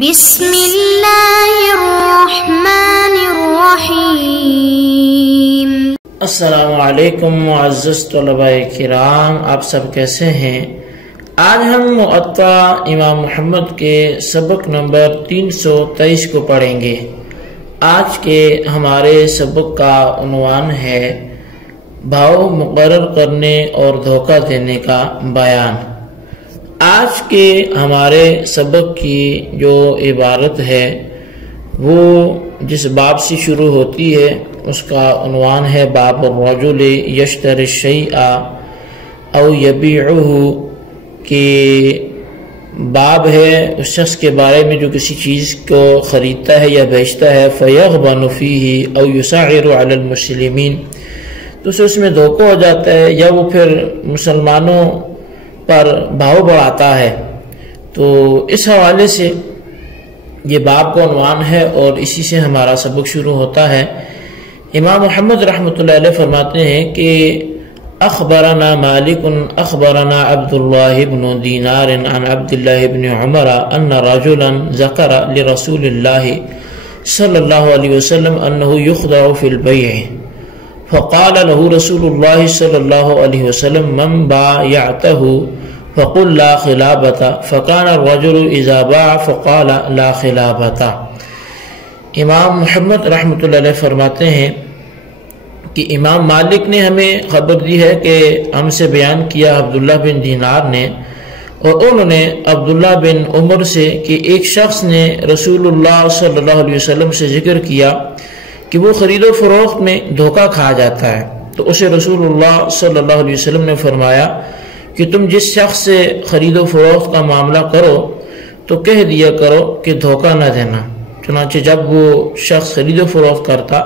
بسم اللہ الرحمن الرحیم۔ السلام علیکم معزز طلباء کرام، آپ سب کیسے ہیں؟ آج ہم معطا امام محمد کے سبق نمبر 323 کو پڑھیں گے۔ آج کے ہمارے سبق کا عنوان ہے بھاؤ مقرر کرنے اور دھوکہ دینے کا بیان۔ آج کے ہمارے سبق کی جو عبارت ہے وہ جس باب سے شروع ہوتی ہے اس کا عنوان ہے باب الرجل یشتری الشیء او یبیعہ، کہ باب ہے اس شخص کے بارے میں جو کسی چیز کو خریدتا ہے یا بیچتا ہے، فیغبن فیہ او یسعر علی المسلمین، تو اس میں دھوکہ ہو جاتا ہے یا وہ پھر مسلمانوں پر بھاؤ بڑھاتا ہے۔ تو اس حوالے سے یہ باب کا عنوان ہے اور اسی سے ہمارا سبق شروع ہوتا ہے۔ امام محمد رحمۃ اللہ علیہ فرماتے ہیں کہ اخبرنا مالک اخبرنا عبد اللہ بن دینار عن عبد اللہ بن عمر ان رجلا ذکر لرسول اللہ صلی اللہ علیہ وسلم انه يخدع في البيع فقال له رسول اللہ صلی اللہ علیہ وسلم من بايعته فقل لا خلابة فكان الرجل اذا باع فقال لا خلابة۔ امام محمد رحمۃ اللہ علیہ فرماتے ہیں کہ امام مالک نے ہمیں خبر دی ہے کہ ہم سے بیان کیا عبداللہ بن دینار نے، اور انہوں نے عبداللہ بن عمر سے کہ ایک شخص نے رسول اللہ صلی اللہ علیہ وسلم سے ذکر کیا کہ وہ خرید و فروخت میں دھوکہ کھا جاتا ہے، تو اسے رسول اللہ صلی اللہ علیہ وسلم نے فرمایا کہ تم جس شخص سے خرید و فروخت کا معاملہ کرو تو کہہ دیا کرو کہ دھوکہ نہ دینا۔ چنانچہ جب وہ شخص خرید و فروخت کرتا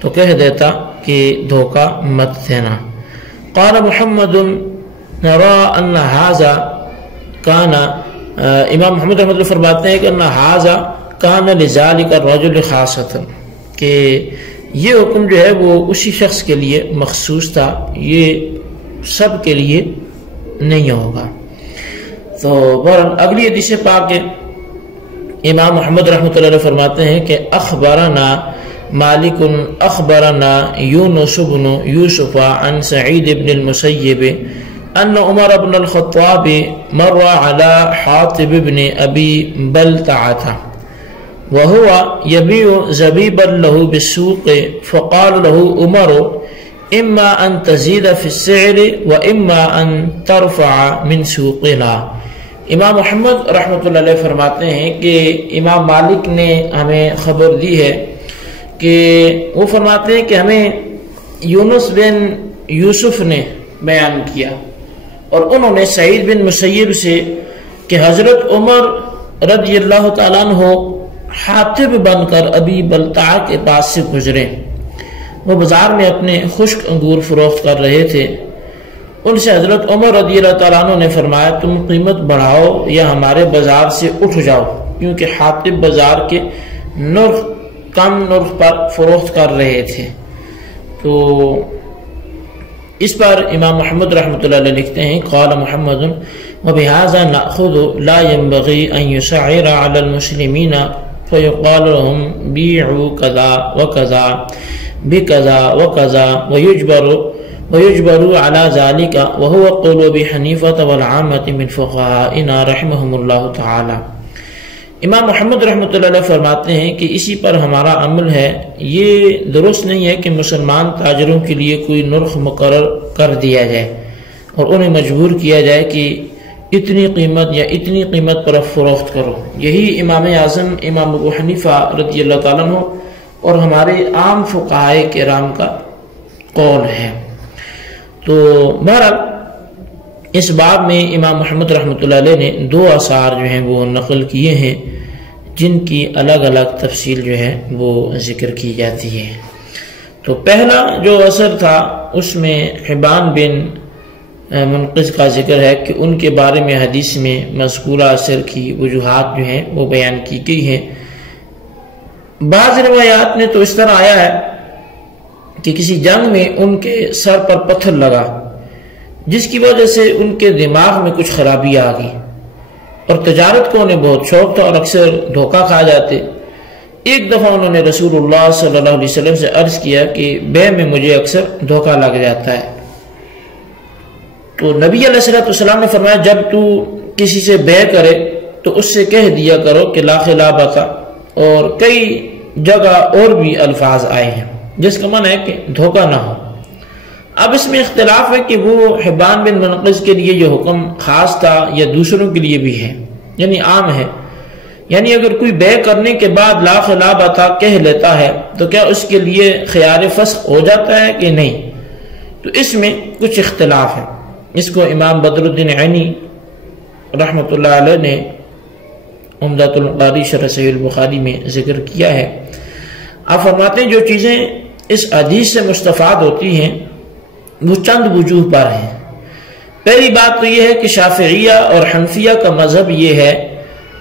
تو کہہ دیتا کہ دھوکہ مت دینا۔ قال محمد نرى ان هذا كان، امام محمد رحمۃ اللہ فرماتے ہیں کہ ان هذا كان لذلك الرجل خاصة، کہ یہ حکم جو ہے وہ اسی شخص کے لیے مخصوص تھا، یہ سب کے لیے نہیں ہوگا۔ تو اگلی حدیث پاک امام محمد رحمۃ اللہ علیہ فرماتے ہیں کہ اخبرنا مالک اخبرنا یونس بن یوسف عن سعید بن المسیب ان عمر بن الخطاب مر على حاطب بن ابی بلتعۃ وهو يبيع زبيبا له بالسوق فقال له عمر اما ان تزيد في السعر واما ان ترفع من سوقنا۔ امام محمد رحمۃ اللہ علیہ فرماتے ہیں کہ امام مالک نے ہمیں خبر دی ہے کہ وہ فرماتے ہیں کہ ہمیں یونس بن یوسف نے بیان کیا اور انہوں نے سعید بن مسیب سے کہ حضرت عمر رضی اللہ تعالیٰ عنہ حاطب بن کر ابی بلتع کے پاس سے گزرے، وہ بازار میں اپنے خشک انگور فروخت کر رہے تھے۔ ان سے حضرت عمر رضی اللہ تعالیٰ عنہ نے فرمایا تم قیمت بڑھاؤ یا ہمارے بازار سے اٹھ جاؤ، کیونکہ حاطب بازار کے کم نرخ پر فروخت کر رہے تھے۔ تو اس پر امام محمد رحمۃ اللہ علیہ لکھتے ہیں قال محمد وبهذا نأخذ لا ينبغي ان يسعر على المسلمین فيقال لهم بيعوا كذا وكذا بكذا وكذا ويجبروا على ذلك وهو قول ابي حنیفہ والعامة من فقهائنا رحمهم الله تعالی۔ امام محمد رحمۃ اللہ علیہ فرماتے ہیں کہ اسی پر ہمارا عمل ہے، یہ درست نہیں ہے کہ مسلمان تاجروں کے لیے کوئی نرخ مقرر کر دیا جائے اور انہیں مجبور کیا جائے کہ اتنی قیمت یا اتنی قیمت پر فروخت کرو۔ یہی امام اعظم امام ابو حنیفہ رضی اللہ تعالیٰ عنہ اور ہمارے عام فقہائے کرام کا قول ہے۔ تو بہرحال اس باب میں امام محمد رحمۃ اللہ علیہ نے دو آثار جو ہیں وہ نقل کیے ہیں جن کی الگ الگ تفصیل جو ہے وہ ذکر کی جاتی ہے۔ تو پہلا جو اثر تھا اس میں حبان بن منقذ کا ذکر ہے کہ ان کے بارے میں حدیث میں مذکورہ اثر کی وجوہات جو ہیں وہ بیان کی گئی ہیں۔ بعض روایات میں تو اس طرح آیا ہے کہ کسی جنگ میں ان کے سر پر پتھر لگا جس کی وجہ سے ان کے دماغ میں کچھ خرابی آ گئی، اور تجارت کو انہیں بہت شوق تھا اور اکثر دھوکہ کھا جاتے۔ ایک دفعہ انہوں نے رسول اللہ صلی اللہ علیہ وسلم سے عرض کیا کہ بے میں مجھے اکثر دھوکہ لگ جاتا ہے۔ تو نبی علیہ السلام نے فرمایا جب تو کسی سے بے کرے تو اس سے کہہ دیا کرو کہ لا خلابۃ، اور کئی جگہ اور بھی الفاظ آئے ہیں جس کا معنی ہے کہ دھوکہ نہ ہو۔ اب اس میں اختلاف ہے کہ وہ حبان بن منقذ کے لیے یہ حکم خاص تھا یا دوسروں کے لیے بھی ہے، یعنی عام ہے، یعنی اگر کوئی بے کرنے کے بعد لا خلابۃ کہہ لیتا ہے تو کیا اس کے لیے خیار فسخ ہو جاتا ہے کہ نہیں؟ تو اس میں کچھ اختلاف ہے۔ اس کو امام بدر الدین عینی رحمۃ اللہ علیہ نے عمدۃ القاری شرح صحیح البخاری میں ذکر کیا ہے۔ آپ فرماتے ہیں جو چیزیں اس حدیث سے مستفاد ہوتی ہیں وہ چند وجوہ پر ہیں۔ پہلی بات تو یہ ہے کہ شافعیہ اور حنفیہ کا مذہب یہ ہے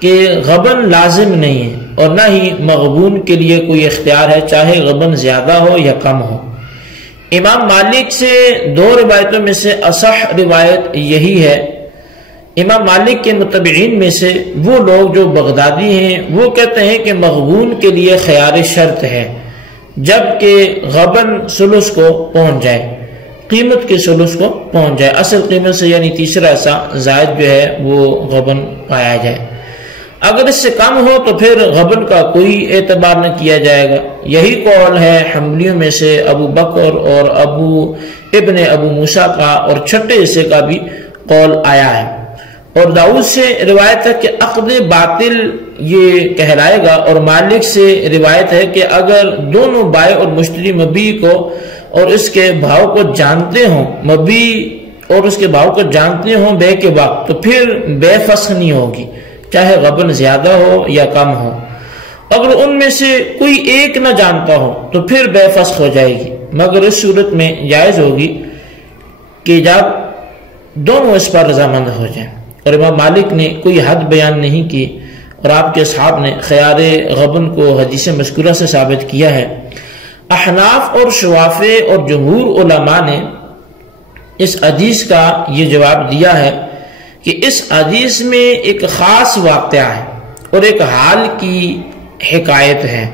کہ غبن لازم نہیں ہے اور نہ ہی مغبون کے لیے کوئی اختیار ہے، چاہے غبن زیادہ ہو یا کم ہو۔ امام مالک سے دو روایتوں میں سے اصح روایت یہی ہے۔ امام مالک کے متبعین میں سے وہ لوگ جو بغدادی ہیں وہ کہتے ہیں کہ مغبون کے لیے خیار شرط ہے جبکہ غبن ثلث کو پہنچ جائے، قیمت کے ثلث کو پہنچ جائے، اصل قیمت سے یعنی تیسرا حصہ زائد جو ہے وہ غبن پایا جائے۔ اگر اس سے کم ہو تو پھر غبن کا کوئی اعتبار نہ کیا جائے گا۔ یہی قول ہے حنبلیوں میں سے ابو بکر اور ابو موسیٰ کا، اور چھٹے حصے کا بھی قول آیا ہے۔ اور داؤد سے روایت ہے کہ عقد باطل یہ کہلائے گا، اور مالک سے روایت ہے کہ اگر دونوں بائع اور مشتری مبیع کو اور اس کے بھاؤ کو جانتے ہوں، مبیع اور اس کے بھاؤ کو جانتے ہوں بے کے وقت، تو پھر بے فسخ نہیں ہوگی چاہے غبن زیادہ ہو یا کم ہو۔ اگر ان میں سے کوئی ایک نہ جانتا ہو تو پھر بے فسخ ہو جائے گی، مگر اس صورت میں جائز ہوگی کہ جب دونوں اس پر رضامند ہو جائیں۔ اور امام مالک نے کوئی حد بیان نہیں کی اور آپ کے اصحاب نے خیار غبن کو حدیث مذکورہ سے ثابت کیا ہے۔ احناف اور شوافع اور جمہور علماء نے اس حدیث کا یہ جواب دیا ہے کہ اس حدیث میں ایک خاص واقعہ ہے اور ایک حال کی حکایت ہے،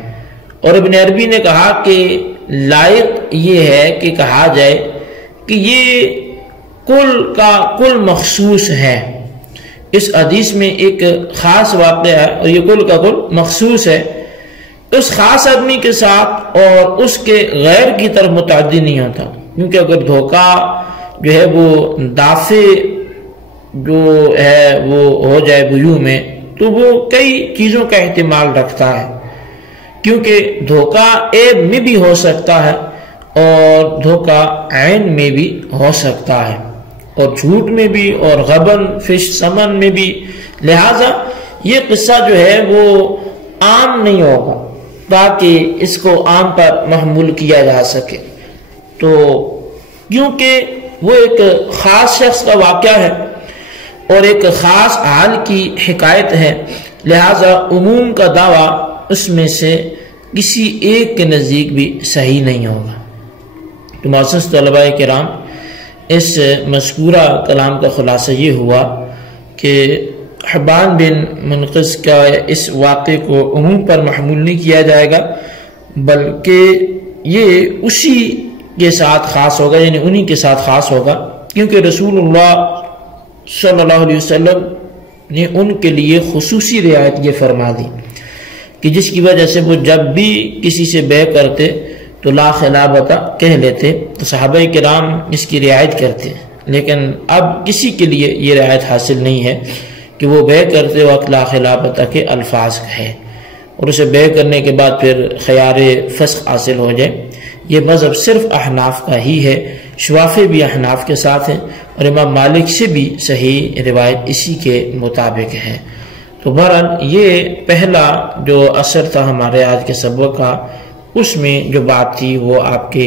اور ابن عربی نے کہا کہ لائق یہ ہے کہ کہا جائے کہ یہ کل کا کل مخصوص ہے۔ اس حدیث میں ایک خاص واقعہ ہے اور یہ کل کا کل مخصوص ہے، اس خاص آدمی کے ساتھ اور اس کے غیر کی طرف متعدی نہیں ہوتا، کیونکہ اگر دھوکہ جو ہے وہ دافع جو ہے وہ ہو جائے بیوع میں تو وہ کئی چیزوں کا احتمال رکھتا ہے، کیونکہ دھوکہ عیب میں بھی ہو سکتا ہے اور دھوکہ عین میں بھی ہو سکتا ہے، اور جھوٹ میں بھی، اور غبن فش سمن میں بھی۔ لہٰذا یہ قصہ جو ہے وہ عام نہیں ہوگا تاکہ اس کو عام پر محمول کیا جا سکے، تو کیونکہ وہ ایک خاص شخص کا واقعہ ہے اور ایک خاص حال کی حکایت ہے، لہذا عموم کا دعویٰ اس میں سے کسی ایک کے نزدیک بھی صحیح نہیں ہوگا۔ تو معزز طلباء کرام، اس مذکورہ کلام کا خلاصہ یہ ہوا کہ حبان بن منقذ کا اس واقعے کو عموم پر محمول نہیں کیا جائے گا، بلکہ یہ اسی کے ساتھ خاص ہوگا، یعنی انہی کے ساتھ خاص ہوگا، کیونکہ رسول اللہ صلی اللہ علیہ وسلم نے ان کے لیے خصوصی رعایت یہ فرما دی کہ جس کی وجہ سے وہ جب بھی کسی سے بے کرتے تو لا خلابۃ کہہ لیتے، تو صحابہ کرام اس کی رعایت کرتے، لیکن اب کسی کے لیے یہ رعایت حاصل نہیں ہے کہ وہ بے کرتے وقت لا خلابۃ کے الفاظ کہے اور اسے بے کرنے کے بعد پھر خیار فسخ حاصل ہو جائے۔ یہ مذہب صرف احناف کا ہی ہے، شوافع بھی احناف کے ساتھ ہیں اور امام مالک سے بھی صحیح روایت اسی کے مطابق ہے۔ تو بہرحال یہ پہلا جو اثر تھا ہمارے آج کے سبق کا، اس میں جو بات تھی وہ آپ کے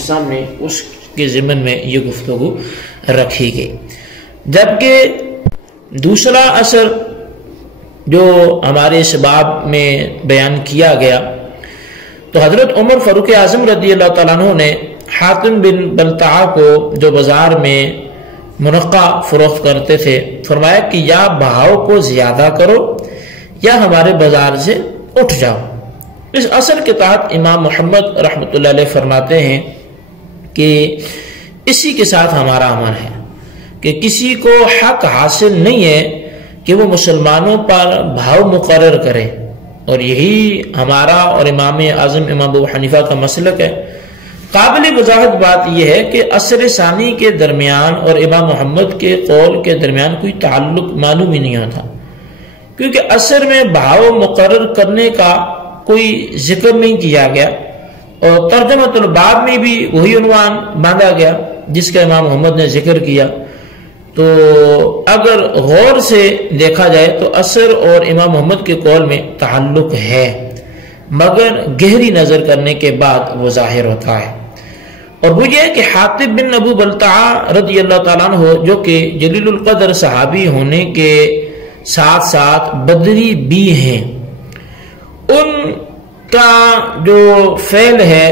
سامنے اس کے ضمن میں یہ گفتگو رکھی گئی۔ جبکہ دوسرا اثر جو ہمارے اس باب میں بیان کیا گیا، تو حضرت عمر فاروق اعظم رضی اللہ تعالیٰ عنہ نے حاتم بن بلتعہ کو جو بازار میں منقع فروخت کرتے تھے فرمایا کہ یا بہاؤ کو زیادہ کرو یا ہمارے بازار سے اٹھ جاؤ۔ اس اصل کے تحت امام محمد رحمۃ اللہ علیہ فرماتے ہیں کہ اسی کے ساتھ ہمارا عمل ہے کہ کسی کو حق حاصل نہیں ہے کہ وہ مسلمانوں پر بھاؤ مقرر کرے، اور یہی ہمارا اور امام اعظم امام ابو حنیفہ کا مسلک ہے۔ قابل وضاحت بات یہ ہے کہ عصر ثانی کے درمیان اور امام محمد کے قول کے درمیان کوئی تعلق معلوم ہی نہیں ہوتا، کیونکہ عصر میں بھاؤ مقرر کرنے کا کوئی ذکر نہیں کیا گیا، اور ترجمۃ الباب میں بھی وہی عنوان باندھا گیا جس کا امام محمد نے ذکر کیا۔ تو اگر غور سے دیکھا جائے تو عصر اور امام محمد کے قول میں تعلق ہے، مگر گہری نظر کرنے کے بعد وہ ظاہر ہوتا ہے، اور وہ یہ کہ حاطب بن ابو بلتعہ رضی اللہ تعالیٰ عنہ جو کہ جلیل القدر صحابی ہونے کے ساتھ ساتھ بدری بھی ہیں، ان کا جو فعل ہے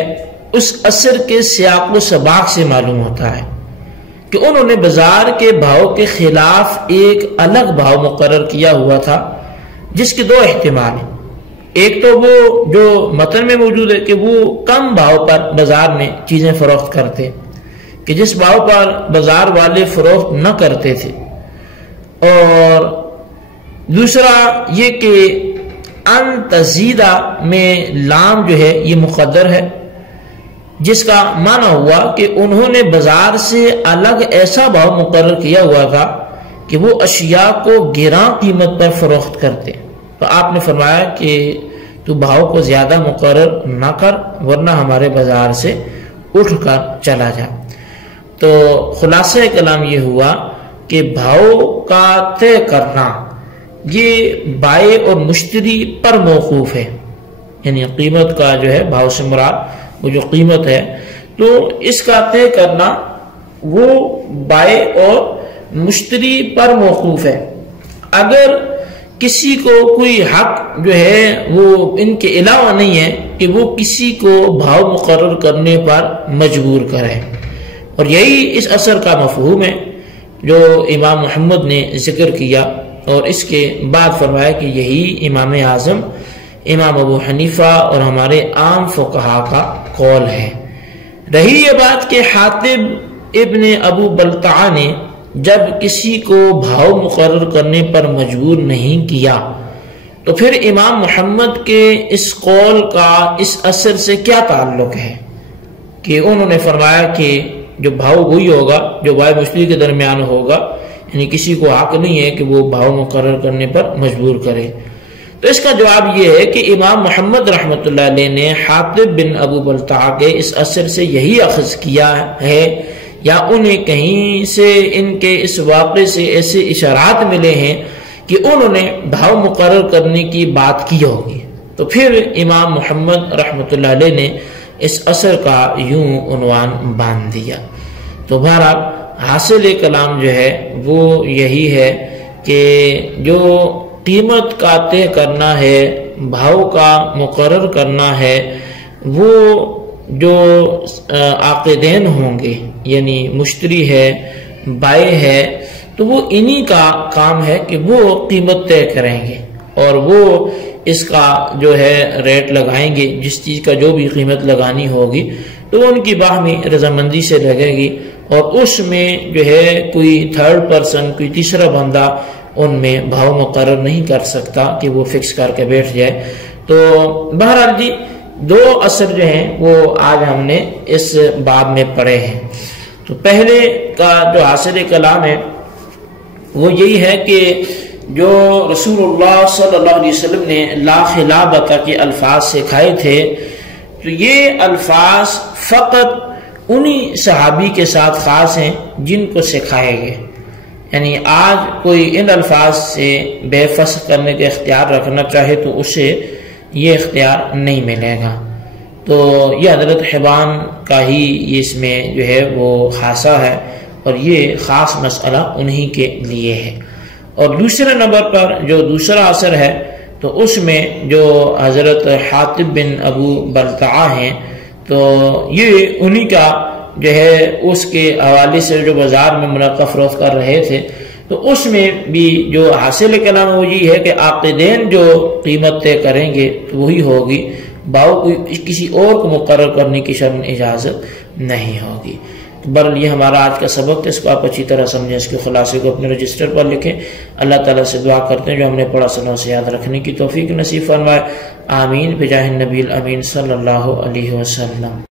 اس عصر کے سیاق و سباق سے معلوم ہوتا ہے کہ انہوں نے بازار کے بھاؤ کے خلاف ایک الگ بھاؤ مقرر کیا ہوا تھا، جس کے دو احتمال ہیں۔ ایک تو وہ جو متن میں موجود ہے کہ وہ کم بھاؤ پر بازار میں چیزیں فروخت کرتے، کہ جس بھاؤ پر بازار والے فروخت نہ کرتے تھے، اور دوسرا یہ کہ ان تزیدہ میں لام جو ہے یہ مقدر ہے، جس کا معنی ہوا کہ انہوں نے بازار سے الگ ایسا بھاؤ مقرر کیا ہوا تھا کہ وہ اشیاء کو گراں قیمت پر فروخت کرتے۔ تو آپ نے فرمایا کہ تو بھاؤ کو زیادہ مقرر نہ کر ورنہ ہمارے بازار سے اٹھ کر چلا جا۔ تو خلاصہ کلام یہ ہوا کہ بھاؤ کا طے کرنا یہ بائع اور مشتری پر موقوف ہے، یعنی قیمت کا جو ہے بھاؤ سے مراد وہ جو قیمت ہے، تو اس کا طے کرنا وہ بائع اور مشتری پر موقوف ہے۔ اگر کسی کو کوئی حق جو ہے وہ ان کے علاوہ نہیں ہے کہ وہ کسی کو بھاؤ مقرر کرنے پر مجبور کرے، اور یہی اس اثر کا مفہوم ہے جو امام محمد نے ذکر کیا، اور اس کے بعد فرمایا کہ یہی امام اعظم امام ابو حنیفہ اور ہمارے عام فقہا کا قول ہے۔ رہی یہ بات کہ حاطب ابن ابو بلتعہ نے جب کسی کو بھاؤ مقرر کرنے پر مجبور نہیں کیا، تو پھر امام محمد کے اس قول کا اس اثر سے کیا تعلق ہے کہ انہوں نے فرمایا کہ جو بھاؤ وہی ہوگا جو بائع مشتری کے درمیان ہوگا، یعنی کسی کو حق نہیں ہے کہ وہ بھاؤ مقرر کرنے پر مجبور کرے۔ تو اس کا جواب یہ ہے کہ امام محمد رحمۃ اللہ علیہ نے حاطب بن ابو بلتعہ کے اس اثر سے یہی اخذ کیا ہے، یا انہیں کہیں سے ان کے اس واقعے سے ایسے اشارات ملے ہیں کہ انہوں نے بھاؤ مقرر کرنے کی بات کی ہوگی، تو پھر امام محمد رحمۃ اللہ علیہ نے اس اثر کا یوں عنوان باندھ دیا۔ تو بہرحال حاصل کلام جو ہے وہ یہی ہے کہ جو قیمت کا طے کرنا ہے، بھاؤ کا مقرر کرنا ہے، وہ جو عاقدین ہوں گے، یعنی مشتری ہے، بائع ہے، تو وہ انہی کا کام ہے کہ وہ قیمت طے کریں گے، اور وہ اس کا جو ہے ریٹ لگائیں گے، جس چیز کا جو بھی قیمت لگانی ہوگی تو وہ ان کی باہمی رضامندی سے لگے گی، اور اس میں جو ہے کوئی تھرڈ پرسن، کوئی تیسرا بندہ ان میں بھاؤ مقرر نہیں کر سکتا کہ وہ فکس کر کے بیٹھ جائے۔ تو بہرحال جی دو اثر جو ہیں وہ آج ہم نے اس باب میں پڑھے ہیں۔ تو پہلے کا جو حاصل کلام ہے وہ یہی ہے کہ جو رسول اللہ صلی اللہ علیہ وسلم نے لا خلابۃ کے الفاظ سکھائے تھے، تو یہ الفاظ فقط انہی صحابی کے ساتھ خاص ہیں جن کو سکھائے گئے، یعنی آج کوئی ان الفاظ سے بے فسخ کرنے کا اختیار رکھنا چاہے تو اسے یہ اختیار نہیں ملے گا۔ تو یہ حضرت حبان کا ہی اس میں جو ہے وہ خاصہ ہے، اور یہ خاص مسئلہ انہی کے لیے ہے۔ اور دوسرے نمبر پر جو دوسرا اثر ہے تو اس میں جو حضرت حاطب بن ابو بلتعہ ہیں، تو یہ انہی کا جو ہے اس کے حوالے سے جو بازار میں منعقد فروخت کر رہے تھے، تو اس میں بھی جو حاصل کلام وہ یہ ہے کہ عاقدین جو قیمت طے کریں گے تو وہی ہوگی، باؤ کوئی کسی اور کو مقرر کرنے کی شرعاً اجازت نہیں ہوگی۔ بہرحال یہ ہمارا آج کا سبق تھا، اس کو آپ اچھی طرح سمجھیں، اس کے خلاصے کو اپنے رجسٹر پر لکھیں۔ اللہ تعالیٰ سے دعا کرتے ہیں جو ہم نے پڑھا سنوں سے یاد رکھنے کی توفیق نصیب فرمائے، آمین بجاہ النبی الامین صلی اللہ علیہ وسلم۔